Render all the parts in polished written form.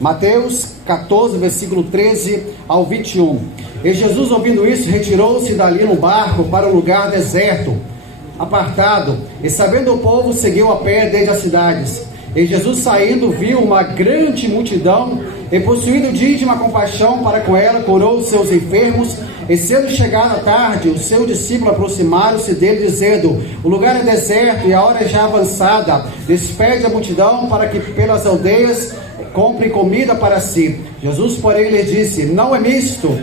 Mateus 14, versículo 13 ao 21. E Jesus, ouvindo isso, retirou-se dali no barco para um lugar deserto, apartado, e sabendo o povo, seguiu a pé desde as cidades. E Jesus, saindo, viu uma grande multidão, e possuído de íntima compaixão para com ela, curou os seus enfermos. E sendo chegada a tarde, os seus discípulos aproximaram-se dele, dizendo: o lugar é deserto e a hora é já avançada. Despede a multidão para que pelas aldeias comprem comida para si. Jesus, porém, lhe disse: não é misto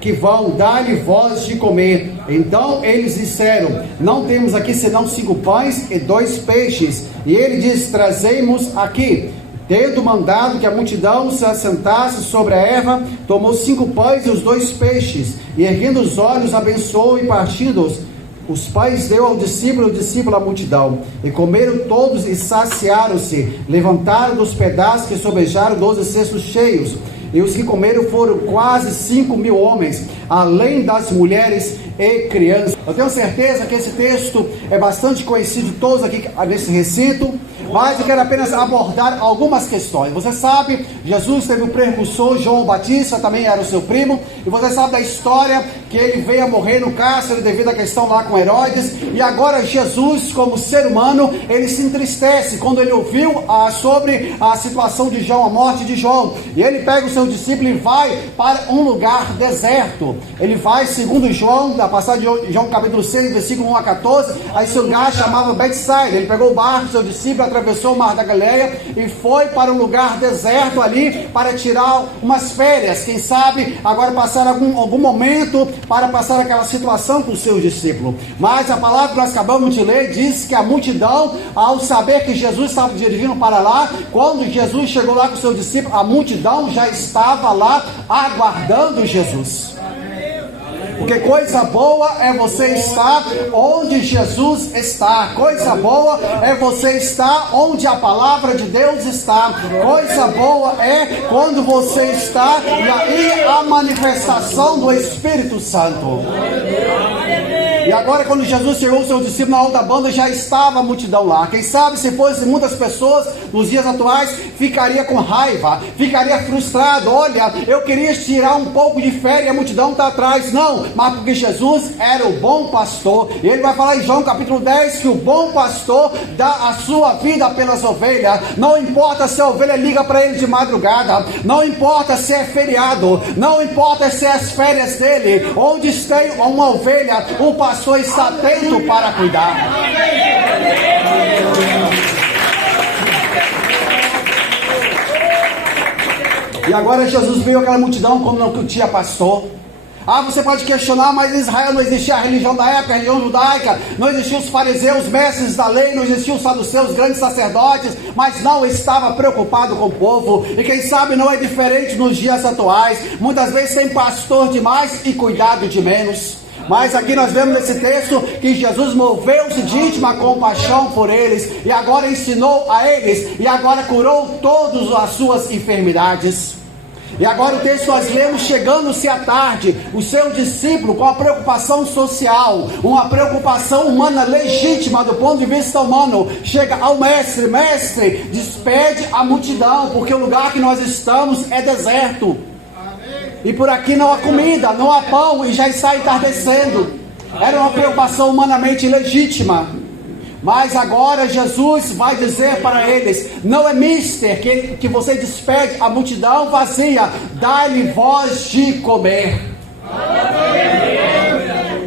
que vão dar-lhe vós de comer. Então eles disseram: não temos aqui senão 5 pães e 2 peixes. E ele disse: trazei-mos aqui. Tendo mandado que a multidão se assentasse sobre a erva, tomou 5 pães e os 2 peixes, e erguendo os olhos, abençoou, e partindo-os, os pães deu ao discípulo, e o discípulo à multidão. E comeram todos e saciaram-se. Levantaram dos pedaços que sobejaram 12 cestos cheios. E os que comeram foram quase 5.000 homens, além das mulheres e crianças. Eu tenho certeza que esse texto é bastante conhecido de todos aqui nesse recinto, mas eu quero apenas abordar algumas questões. Você sabe, Jesus teve o precursor João Batista, também era o seu primo, e você sabe da história que ele veio a morrer no cárcere devido à questão lá com Herodes, e agora Jesus, como ser humano, ele se entristece quando ele ouviu sobre a situação de João, a morte de João, e ele pega o seu discípulo e vai para um lugar deserto. Ele vai, segundo João, da passagem de João capítulo 6, versículo 1 a 14, a esse lugar chamava Betsaida. Ele pegou o barco, seu discípulo, atravessou o mar da Galileia e foi para um lugar deserto ali para tirar umas férias, quem sabe agora passar algum momento para passar aquela situação com os seus discípulos. Mas a palavra que nós acabamos de ler diz que a multidão, ao saber que Jesus estava dirigindo para lá, quando Jesus chegou lá com o seu discípulo, a multidão já estava lá aguardando Jesus. Porque coisa boa é você estar onde Jesus está. Coisa boa é você estar onde a palavra de Deus está. Coisa boa é quando você está e aí a manifestação do Espírito Santo. E agora, quando Jesus chegou, o seu discípulo na outra banda, já estava a multidão lá. Quem sabe se fossem muitas pessoas nos dias atuais, ficaria com raiva, ficaria frustrado. Olha, eu queria tirar um pouco de férias e a multidão está atrás. Não, mas porque Jesus era o bom pastor. E ele vai falar em João capítulo 10 que o bom pastor dá a sua vida pelas ovelhas. Não importa se a ovelha liga para ele de madrugada, não importa se é feriado, não importa se é as férias dele, onde tem uma ovelha, o pastor está atento para cuidar. E agora Jesus veio aquela multidão como não tinha pastor. Você pode questionar, mas em Israel não existia a religião da época, a religião judaica, não existiam os fariseus, mestres da lei, não existiam os saduceus, grandes sacerdotes, mas não estava preocupado com o povo. E quem sabe não é diferente nos dias atuais. Muitas vezes tem pastor demais e cuidado de menos. Mas aqui nós vemos nesse texto que Jesus moveu-se de íntima compaixão por eles, e agora ensinou a eles, e agora curou todas as suas enfermidades. E agora o texto nós lemos: chegando-se à tarde, o seu discípulo, com a preocupação social, uma preocupação humana legítima do ponto de vista humano, chega ao mestre: mestre, despede a multidão, porque o lugar que nós estamos é deserto. E por aqui não há comida, não há pão, e já está entardecendo. Era uma preocupação humanamente legítima. Mas agora Jesus vai dizer para eles: não é mister que você despede a multidão vazia, dai-lhe voz de comer.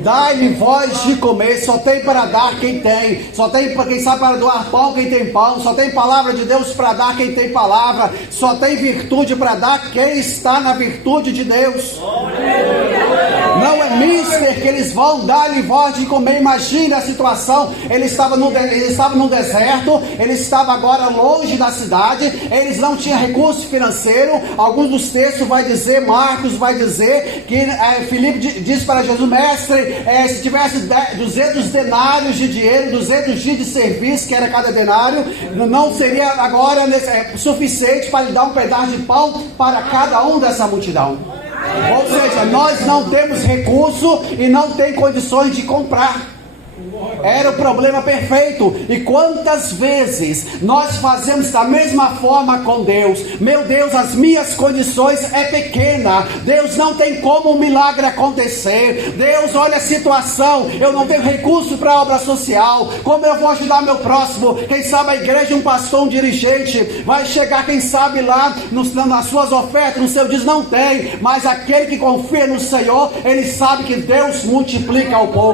Dai-lhe voz de comer. Só tem para dar quem tem. Só tem para quem sabe para doar pão quem tem pão. Só tem palavra de Deus para dar quem tem palavra. Só tem virtude para dar quem está na virtude de Deus. Não é mister que eles vão dar-lhe voz de comer. Imagine a situação. Ele estava no deserto. Ele estava agora longe da cidade. Eles não tinham recurso financeiro. Alguns dos textos vai dizer, Marcos vai dizer que Filipe disse para Jesus: mestre, se tivesse 200 denários de dinheiro, 200 dias de serviço, que era cada denário, não seria agora suficiente para lhe dar um pedaço de pão para cada um dessa multidão. Ou seja, nós não temos recurso e não tem condições de comprar. Era o problema perfeito. E quantas vezes nós fazemos da mesma forma com Deus? Meu Deus, as minhas condições é pequena. Deus, não tem como um milagre acontecer. Deus, olha a situação. Eu não tenho recurso para obra social. Como eu vou ajudar meu próximo? Quem sabe a igreja, um pastor, um dirigente vai chegar, quem sabe lá nas suas ofertas, no seu diz não tem. Mas aquele que confia no Senhor, ele sabe que Deus multiplica ao pouco.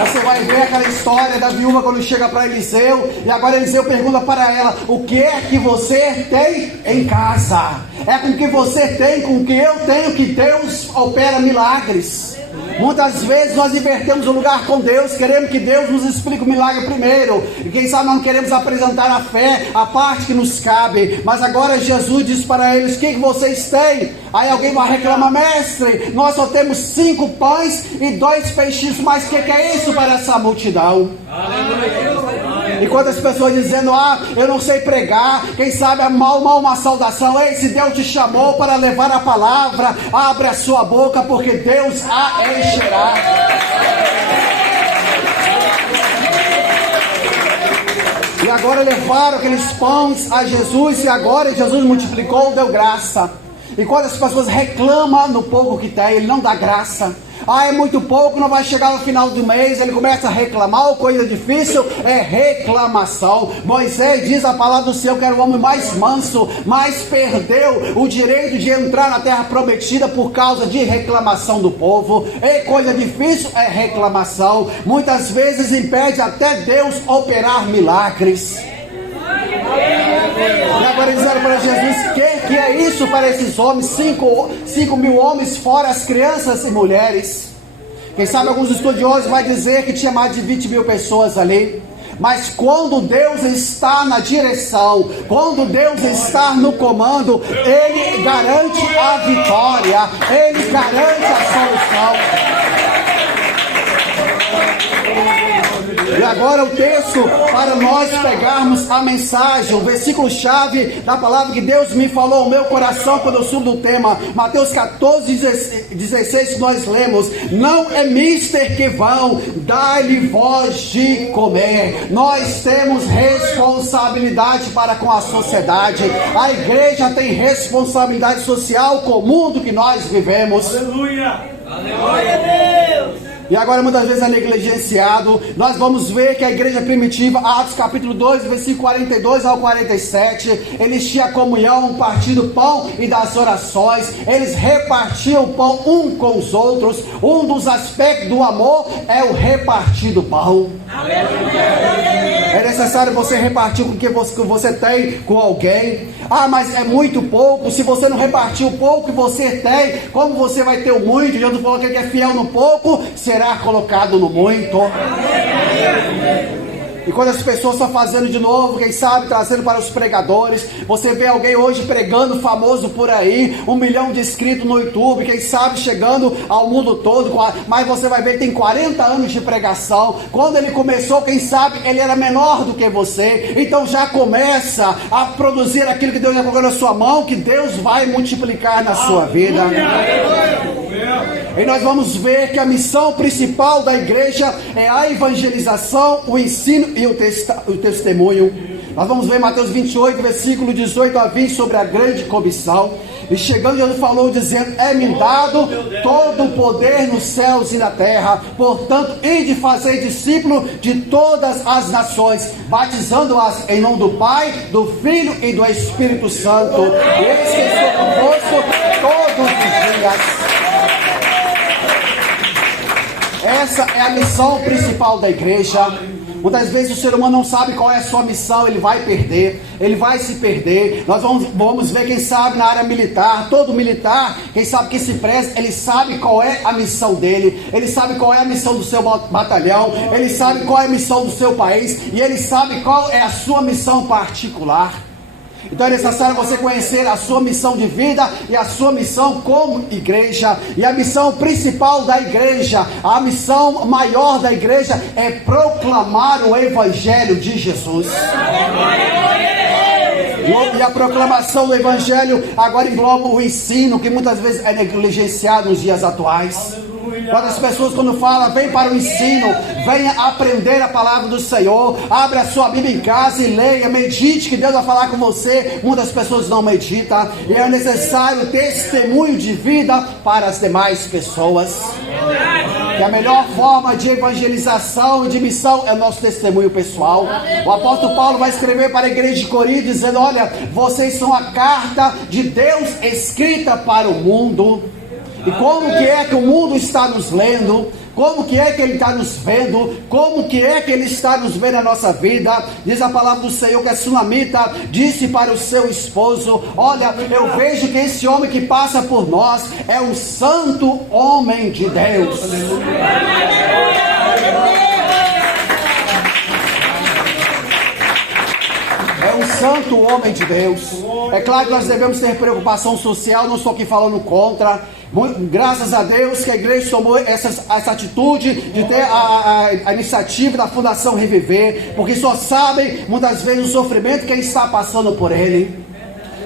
Você vai ver aquela história da viúva quando chega para Eliseu, e agora Eliseu pergunta para ela: o que é que você tem em casa? É com o que você tem, com o que eu tenho, que Deus opera milagres. Muitas vezes nós invertemos o lugar com Deus, queremos que Deus nos explique o milagre primeiro, e quem sabe nós não queremos apresentar a fé, a parte que nos cabe. Mas agora Jesus diz para eles: o que vocês têm? Aí alguém vai reclamar: mestre, nós só temos 5 pães e 2 peixinhos, mas o que é isso para essa multidão? E quantas pessoas dizendo: eu não sei pregar, quem sabe é mal uma saudação. Ei, se Deus te chamou para levar a palavra, abre a sua boca, porque Deus a encherá. E agora levaram aqueles pães a Jesus, e agora Jesus multiplicou, deu graça. E quando as pessoas reclamam no pouco que tem, ele não dá graça. É muito pouco, não vai chegar no final do mês. Ele começa a reclamar, coisa difícil é reclamação. Moisés diz a palavra do Senhor que era o homem mais manso, mas perdeu o direito de entrar na terra prometida por causa de reclamação do povo. Coisa difícil é reclamação. Muitas vezes impede até Deus operar milagres. E agora disseram para Jesus: que é isso para esses homens? 5 mil homens, fora as crianças e mulheres. Quem sabe alguns estudiosos vão dizer que tinha mais de 20 mil pessoas ali. Mas quando Deus está na direção, quando Deus está no comando, Ele garante a vitória, Ele garante a solução. E agora o texto para nós pegarmos a mensagem, o versículo-chave da palavra que Deus me falou ao meu coração quando eu subo do tema, Mateus 14, 16, que nós lemos: não é mister que vão, dai-lhe voz de comer. Nós temos responsabilidade para com a sociedade. A igreja tem responsabilidade social com o mundo que nós vivemos. Aleluia! Glória a Deus! E agora muitas vezes é negligenciado. Nós vamos ver que a igreja primitiva, Atos capítulo 2, versículo 42 ao 47, eles tinham comunhão, partindo pão e das orações. Eles repartiam o pão um com os outros. Um dos aspectos do amor é o repartir do pão. É necessário você repartir com o que você tem com alguém. Mas é muito pouco. Se você não repartir o pouco que você tem, como você vai ter o muito? Jesus falou que quem é fiel no pouco será colocado no muito. E quando as pessoas estão fazendo de novo, quem sabe trazendo para os pregadores, você vê alguém hoje pregando famoso por aí, 1 milhão de inscritos no YouTube, quem sabe chegando ao mundo todo, mas você vai ver que tem 40 anos de pregação. Quando ele começou, quem sabe ele era menor do que você, então já começa a produzir aquilo que Deus já colocou na sua mão, que Deus vai multiplicar na sua vida. E nós vamos ver que a missão principal da igreja é a evangelização, o ensino e o testemunho. Nós vamos ver Mateus 28, versículo 18 a 20, sobre a grande comissão. E chegando, Jesus falou dizendo: é-me dado todo o poder nos céus e na terra. Portanto, ide fazer discípulo de todas as nações, batizando-as em nome do Pai, do Filho e do Espírito Santo. E eis que estou convosco todos os dias. Essa é a missão principal da igreja. Muitas vezes o ser humano não sabe qual é a sua missão, ele vai perder, ele vai se perder. Nós vamos ver, quem sabe na área militar, todo militar, quem sabe que se preza, ele sabe qual é a missão dele, ele sabe qual é a missão do seu batalhão, ele sabe qual é a missão do seu país, e ele sabe qual é a sua missão particular. Então é necessário você conhecer a sua missão de vida e a sua missão como igreja. E a missão principal da igreja, a missão maior da igreja é proclamar o Evangelho de Jesus. E a proclamação do Evangelho agora engloba o ensino, que muitas vezes é negligenciado nos dias atuais. Quando as pessoas, quando falam, vem para o ensino, venha aprender a palavra do Senhor, abre a sua Bíblia em casa e leia, medite que Deus vai falar com você. Muitas pessoas não meditam, e é necessário testemunho de vida para as demais pessoas. Que a melhor forma de evangelização e de missão é o nosso testemunho pessoal. O apóstolo Paulo vai escrever para a igreja de Corinto dizendo: olha, vocês são a carta de Deus escrita para o mundo. E como que é que o mundo está nos lendo? Como que é que ele está nos vendo? Como que é que ele está nos vendo na nossa vida? Diz a palavra do Senhor que a sunamita disse para o seu esposo: olha, eu vejo que esse homem que passa por nós é um santo homem de Deus. É um santo homem de Deus. É claro que nós devemos ter preocupação social, não estou aqui falando contra. Graças a Deus que a igreja tomou essa atitude de ter a iniciativa da Fundação Reviver, porque só sabem muitas vezes o sofrimento quem está passando por ele.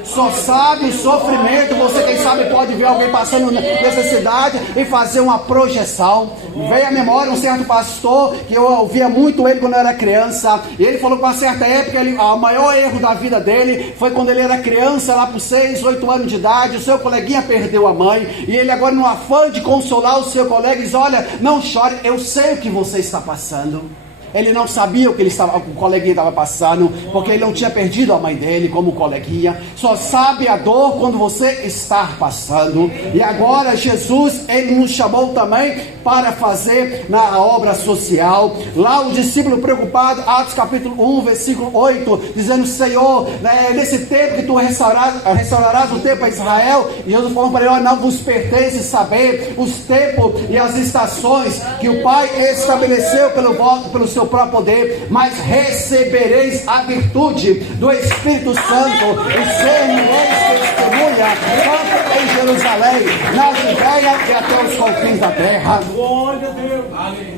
Só sabe o sofrimento. Você, quem sabe, pode ver alguém passando necessidade e fazer uma projeção. Veio à memória um certo pastor que eu ouvia muito ele quando eu era criança, e ele falou que uma certa época o maior erro da vida dele foi quando ele era criança, lá por 6, 8 anos de idade. O seu coleguinha perdeu a mãe, e ele agora, no afã de consolar o seu colega, diz: olha, não chore, eu sei o que você está passando. Ele não sabia o que o coleguinha estava passando, porque ele não tinha perdido a mãe dele como o coleguinha. Só sabe a dor quando você está passando. E agora Jesus, ele nos chamou também para fazer na obra social. Lá o discípulo preocupado, Atos capítulo 1, versículo 8, dizendo: Senhor, nesse tempo que tu restaurarás o tempo a Israel. E Jesus falou para ele: não vos pertence saber os tempos e as estações que o Pai estabeleceu pelo seu próprio poder, mas recebereis a virtude do Espírito Santo e sereis testemunha tanto em Jerusalém, na Judeia e até os confins da terra.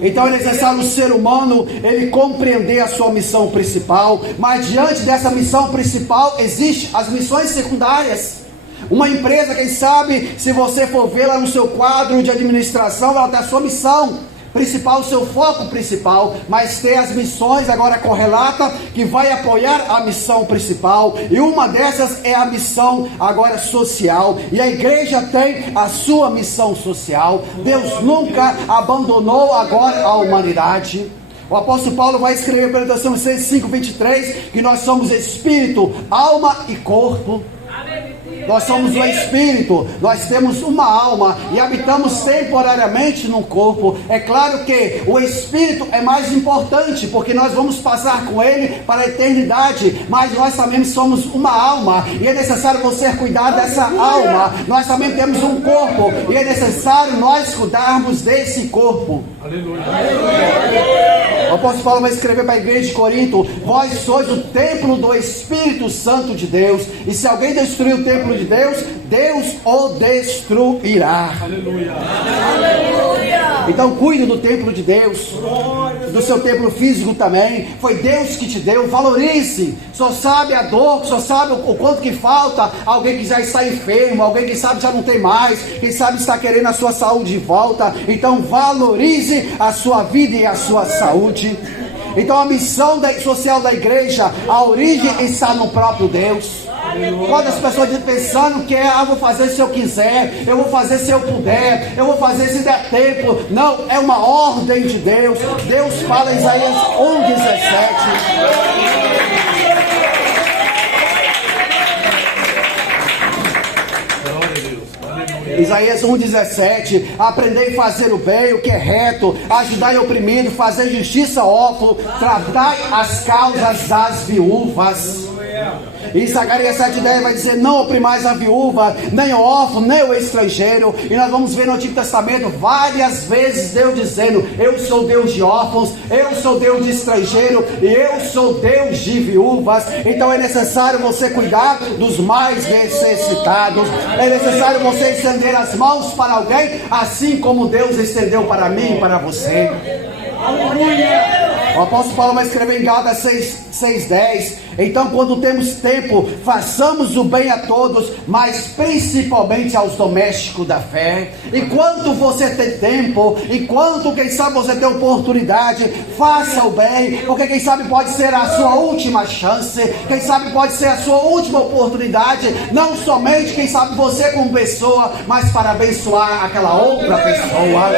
Então é necessário o ser humano ele compreender a sua missão principal, mas diante dessa missão principal existem as missões secundárias. Uma empresa, quem sabe, se você for ver lá no seu quadro de administração, ela tem a sua missão principal, o seu foco principal, mas tem as missões agora correlata que vai apoiar a missão principal, e uma dessas é a missão agora social, e a igreja tem a sua missão social. Deus nunca abandonou agora a humanidade. O apóstolo Paulo vai escrever para Tessalonicenses 5:23 que nós somos espírito, alma e corpo. Nós somos um espírito, nós temos uma alma e habitamos temporariamente num corpo. É claro que o espírito é mais importante, porque nós vamos passar com ele para a eternidade, mas nós também somos uma alma, e é necessário você cuidar dessa alma. Nós também temos um corpo, e é necessário nós cuidarmos desse corpo. Aleluia. O apóstolo Paulo vai escrever para a igreja de Corinto: vós sois o templo do Espírito Santo de Deus, e se alguém destruir o templo de Deus, Deus o destruirá. Aleluia. Aleluia. Então cuide do templo de Deus, do seu templo físico também. Foi Deus que te deu, valorize. Só sabe a dor, só sabe o quanto que falta. Alguém que já está enfermo, alguém que sabe já não tem mais, quem sabe está querendo a sua saúde de volta. Então valorize a sua vida e a sua saúde. Então a missão social da igreja, a origem está no próprio Deus. Quantas pessoas pensando que eu vou fazer se eu quiser, eu vou fazer se eu puder, eu vou fazer se der tempo. Não, é uma ordem de Deus. Deus fala em Isaías 1:17. Isaías 1:17: aprendei a fazer o bem, o que é reto, ajudai o oprimido, fazer justiça ao órfão, tratai as causas das viúvas. E Zacarias 7:10 vai dizer: não oprimais a viúva, nem o órfão, nem o estrangeiro. E nós vamos ver no Antigo Testamento várias vezes Deus dizendo: eu sou Deus de órfãos, eu sou Deus de estrangeiro, e eu sou Deus de viúvas. Então é necessário você cuidar dos mais necessitados. É necessário você estender as mãos para alguém, assim como Deus estendeu para mim e para você. O apóstolo Paulo vai escrever em Gálatas 6:10. Então, quando temos tempo, façamos o bem a todos, mas principalmente aos domésticos da fé. Enquanto você tem tempo, enquanto, quem sabe, você tem oportunidade, faça o bem, porque quem sabe pode ser a sua última chance, quem sabe pode ser a sua última oportunidade, não somente, quem sabe, você como pessoa, mas para abençoar aquela outra pessoa.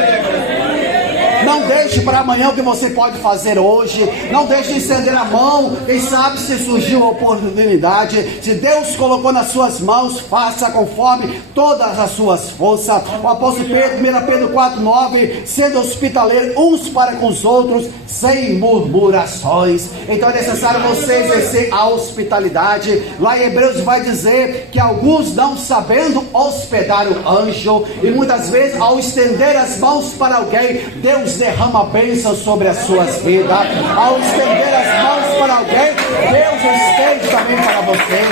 Não deixe para amanhã o que você pode fazer hoje. Não deixe de estender a mão. Quem sabe se surgiu a oportunidade. Se Deus colocou nas suas mãos, faça conforme todas as suas forças. O apóstolo Pedro, 1 Pedro 4:9, sendo hospitaleiro uns para com os outros, sem murmurações. Então é necessário você exercer a hospitalidade. Lá em Hebreus vai dizer que alguns, não sabendo hospedar o anjo, e muitas vezes ao estender as mãos para alguém, Deus derrama bênção sobre as suas vidas. Ao estender as mãos para alguém, Deus estende também para você.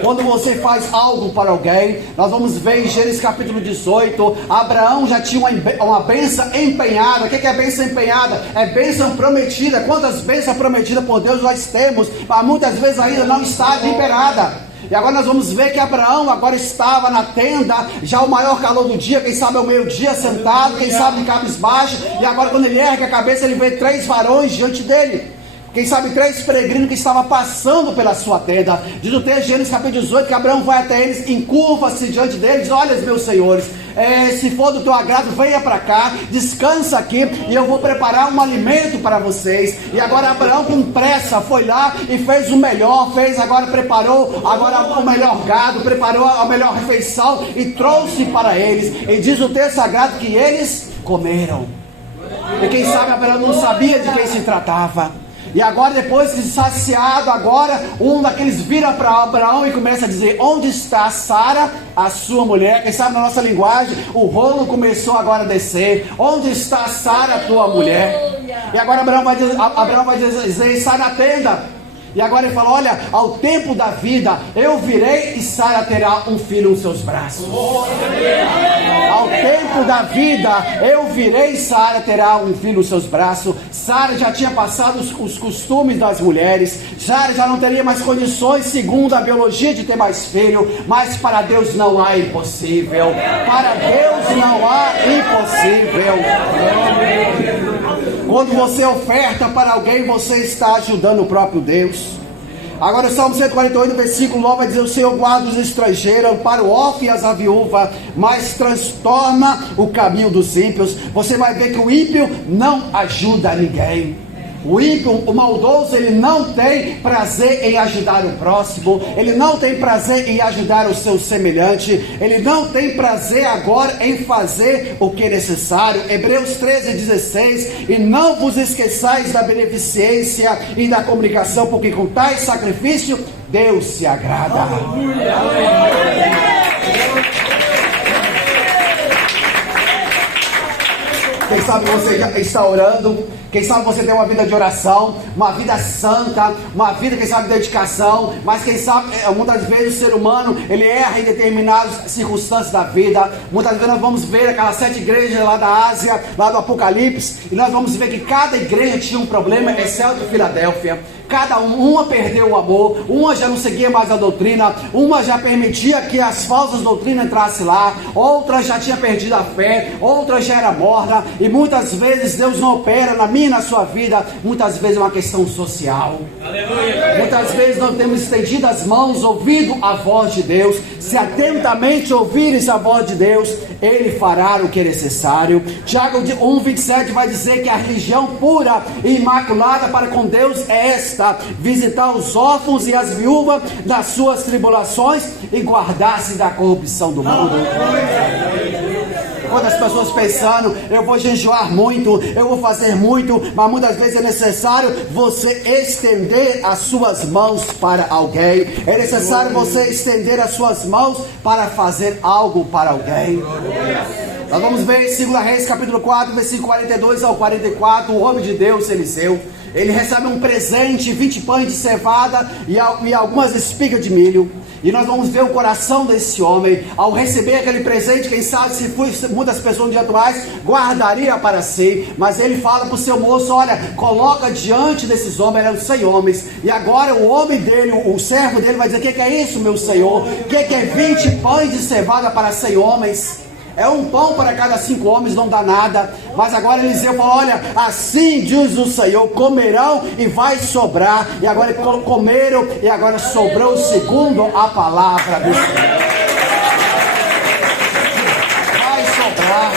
Quando você faz algo para alguém, nós vamos ver em Gênesis capítulo 18, Abraão já tinha uma bênção empenhada. O que é bênção empenhada? É bênção prometida. Quantas bênçãos prometidas por Deus nós temos, mas muitas vezes ainda não está liberada. E agora nós vamos ver que Abraão agora estava na tenda, já o maior calor do dia, quem sabe é o meio-dia, sentado, quem sabe de cabisbaixo, e agora quando ele ergue a cabeça, ele vê 3 varões diante dele. Quem sabe 3 peregrinos que estavam passando pela sua tenda. Diz o texto de Gênesis capítulo 18, que Abraão vai até eles, encurva-se diante deles, diz: olha, meus senhores, se for do teu agrado, venha para cá, descansa aqui, e eu vou preparar um alimento para vocês. E agora Abraão com pressa foi lá e fez o melhor, preparou agora o melhor gado, preparou a melhor refeição e trouxe para eles. E diz o texto sagrado que eles comeram. E quem sabe Abraão não sabia de quem se tratava. E agora, depois de saciado, agora um daqueles vira para Abraão e começa a dizer: onde está Sara, a sua mulher? Quem sabe na nossa linguagem, o rolo começou agora a descer. Onde está Sara, a tua mulher? E agora Abraão vai dizer: sai na tenda. E agora ele fala: olha, ao tempo da vida eu virei e Sara terá um filho nos seus braços. Ao tempo da vida eu virei e Sara terá um filho nos seus braços. Sara já tinha passado os costumes das mulheres. Sara já não teria mais condições, segundo a biologia, de ter mais filho. Mas para Deus não há impossível. Para Deus não há impossível. Quando você oferta para alguém, você está ajudando o próprio Deus. Agora o Salmo 148, versículo 9 vai dizer: o Senhor guarda os estrangeiros, para o órfão e a viúva, mas transtorna o caminho dos ímpios. Você vai ver que o ímpio não ajuda ninguém. O ímpio, o maldoso, ele não tem prazer em ajudar o próximo, ele não tem prazer em ajudar o seu semelhante, ele não tem prazer agora em fazer o que é necessário. Hebreus 13:16: e não vos esqueçais da beneficência e da comunicação, porque com tais sacrifício Deus se agrada. Quem sabe você já está orando, quem sabe você tem uma vida de oração, uma vida santa, uma vida, quem sabe, de dedicação, mas quem sabe, muitas vezes o ser humano, ele erra em determinadas circunstâncias da vida. Muitas vezes nós vamos ver aquelas 7 igrejas lá da Ásia, lá do Apocalipse, e nós vamos ver que cada igreja tinha um problema, exceto Filadélfia. Cada uma perdeu o amor, uma já não seguia mais a doutrina, uma já permitia que as falsas doutrinas entrassem lá, outra já tinha perdido a fé, outra já era morta. E muitas vezes Deus não opera na minha e na sua vida, muitas vezes é uma questão social. Aleluia. Muitas vezes nós temos estendido as mãos, ouvido a voz de Deus. Se atentamente ouvires a voz de Deus, Ele fará o que é necessário. Tiago 1:27 vai dizer que a religião pura e imaculada para com Deus é esta: visitar os órfãos e as viúvas das suas tribulações e guardar-se da corrupção do mundo. Quando as pessoas pensando: eu vou jejuar muito, eu vou fazer muito, mas muitas vezes é necessário você estender as suas mãos para alguém. É necessário você estender as suas mãos para fazer algo para alguém. Nós vamos ver em 2 Reis capítulo 4, versículo 42 ao 44, o homem de Deus, Eliseu. Ele recebe um presente, 20 pães de cevada e algumas espigas de milho. E nós vamos ver o coração desse homem, ao receber aquele presente, quem sabe se muitas pessoas no dia atuais guardaria para si, mas ele fala para o seu moço, olha, coloca diante desses homens, eram 100 homens, e agora o homem dele, o servo dele vai dizer, o que é isso, meu senhor? O que é 20 pães de cevada para 100 homens? É um pão para cada 5 homens, não dá nada. Mas agora Eliseu falou, olha, assim diz o Senhor, comerão e vai sobrar. E agora comeram e agora sobrou segundo a palavra do Senhor. Vai sobrar.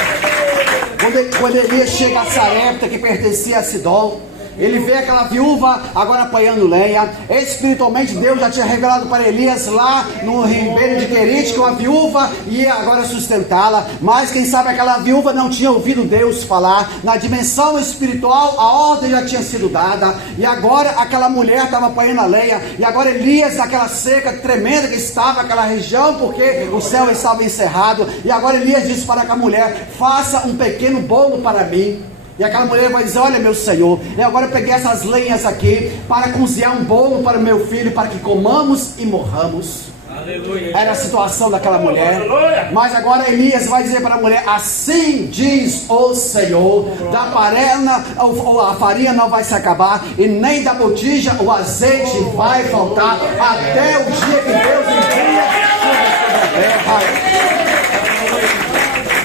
Quando Elias chega a Sarepta, que pertencia a Sidom, ele vê aquela viúva agora apanhando lenha. Espiritualmente Deus já tinha revelado para Elias lá no ribeiro de Querite que uma viúva ia agora sustentá-la, mas quem sabe aquela viúva não tinha ouvido Deus falar. Na dimensão espiritual a ordem já tinha sido dada, e agora aquela mulher estava apanhando a lenha, e agora Elias, naquela seca tremenda que estava naquela região, porque o céu estava encerrado, e agora Elias disse para aquela mulher, faça um pequeno bolo para mim. E aquela mulher vai dizer, olha meu senhor, eu agora peguei essas lenhas aqui para cozinhar um bolo para o meu filho, para que comamos e morramos. Aleluia. Era a situação daquela mulher. Aleluia. Mas agora Elias vai dizer para a mulher, assim diz o Senhor, da panela a farinha não vai se acabar, e nem da botija o azeite vai faltar, até o dia que Deus envia sobre a terra.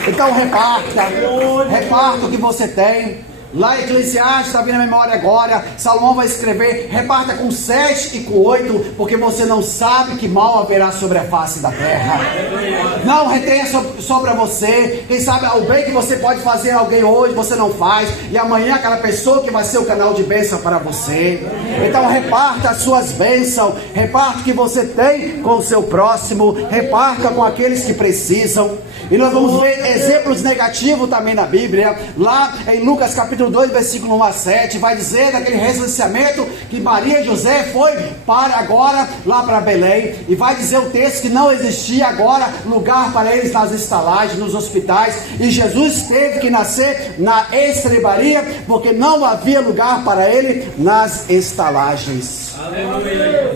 Então reparta o que você tem. Lá em Eclesiastes, está vindo a memória agora, Salomão vai escrever, reparta com 7 e com 8, porque você não sabe que mal haverá sobre a face da terra. Não retenha sobre você. Quem sabe o bem que você pode fazer a alguém hoje, você não faz, e amanhã aquela pessoa que vai ser o canal de bênção para você. Então reparta as suas bênçãos, reparta o que você tem com o seu próximo, reparta com aqueles que precisam. E nós vamos ver exemplos negativos também na Bíblia. Lá em Lucas capítulo 2, versículo 1 a 7, vai dizer daquele recenseamento que Maria e José foi para agora lá para Belém. E vai dizer o texto que não existia agora lugar para eles nas estalagens, nos hospitais. E Jesus teve que nascer na estrebaria, porque não havia lugar para ele nas estalagens. Aleluia.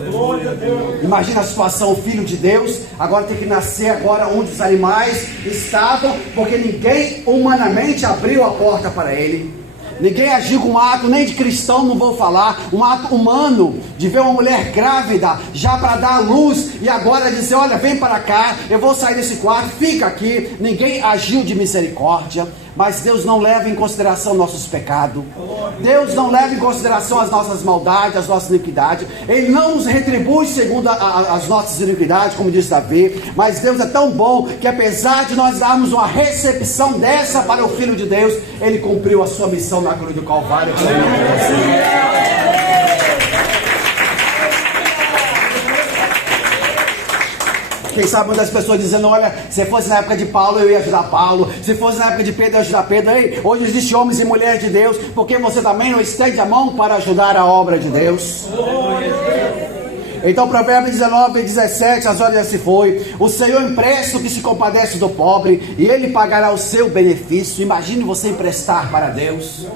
Imagina a situação, o Filho de Deus agora tem que nascer agora onde os animais estavam, porque ninguém humanamente abriu a porta para ele. Ninguém agiu com um ato, nem de cristão não vou falar, um ato humano, de ver uma mulher grávida, já para dar a luz, e agora dizer, olha, vem para cá, eu vou sair desse quarto, fica aqui. Ninguém agiu de misericórdia. Mas Deus não leva em consideração nossos pecados. Deus não leva em consideração as nossas maldades, as nossas iniquidades. Ele não nos retribui segundo as nossas iniquidades, como diz Davi. Mas Deus é tão bom que apesar de nós darmos uma recepção dessa para o Filho de Deus, Ele cumpriu a sua missão na cruz do Calvário. Quem sabe muitas pessoas dizendo, olha, se fosse na época de Paulo eu ia ajudar Paulo, se fosse na época de Pedro eu ia ajudar Pedro. Ei, hoje existem homens e mulheres de Deus, porque você também não estende a mão para ajudar a obra de Deus? Então Provérbios 19, 17, as horas já se foi. O Senhor empresta o que se compadece do pobre, e Ele pagará o seu benefício. Imagine você emprestar para Deus.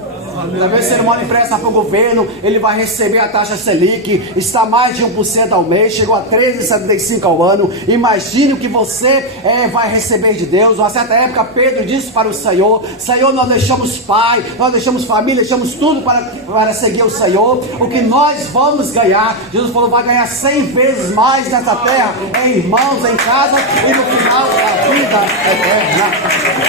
Talvez o ser humano empresta para o governo, ele vai receber a taxa Selic, está mais de 1% ao mês, chegou a 13,75 ao ano. Imagine o que você vai receber de Deus. Uma certa época Pedro disse para o Senhor, Senhor, nós deixamos pai, nós deixamos família, deixamos tudo para seguir o Senhor. O que nós vamos ganhar? Jesus falou, vai ganhar 100 vezes mais nessa terra, em irmãos, em casa, e no final a vida eterna.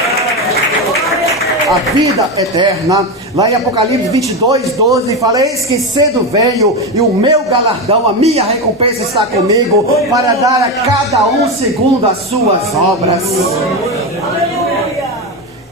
A vida eterna. Lá em Apocalipse 22, 12 fala, eis que cedo venho, e o meu galardão, a minha recompensa está comigo, para dar a cada um segundo as suas obras.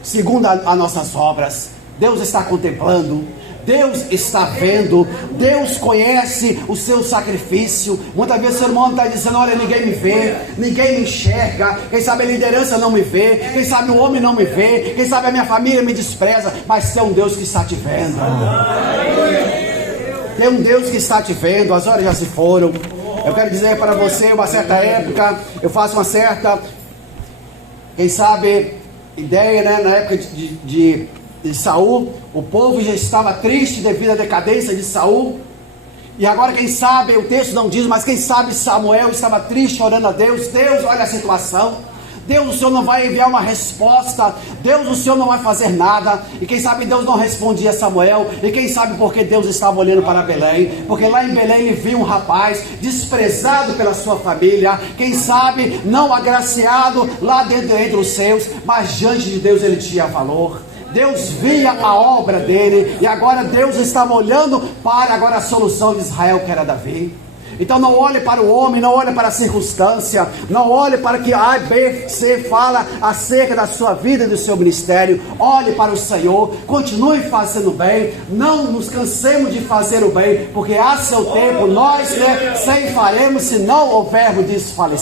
Segundo as nossas obras. Deus está contemplando, Deus está vendo, Deus conhece o seu sacrifício. Muitas vezes o ser humano está dizendo, olha, ninguém me vê, ninguém me enxerga, quem sabe a liderança não me vê, quem sabe o homem não me vê, quem sabe a minha família me despreza, mas tem um Deus que está te vendo. Tem um Deus que está te vendo, as horas já se foram. Eu quero dizer para você, uma certa época, eu faço uma certa, quem sabe, ideia, né, na época de Saul, o povo já estava triste devido à decadência de Saul, E agora, quem sabe, o texto não diz, mas quem sabe Samuel estava triste, orando a Deus. Deus, olha a situação. Deus, o Senhor não vai enviar uma resposta. Deus, o Senhor não vai fazer nada. E quem sabe Deus não respondia a Samuel. E quem sabe porque Deus estava olhando para Belém. Porque lá em Belém ele viu um rapaz desprezado pela sua família. Quem sabe não agraciado lá dentro entre os seus. Mas diante de Deus ele tinha valor. Deus via a obra dele. E agora Deus estava olhando para agora a solução de Israel, que era Davi. Então não olhe para o homem, não olhe para a circunstância, não olhe para que A, B, C fala acerca da sua vida e do seu ministério. Olhe para o Senhor, continue fazendo bem, não nos cansemos de fazer o bem, porque a seu tempo nós ceifaremos se não houvermos desfalecido.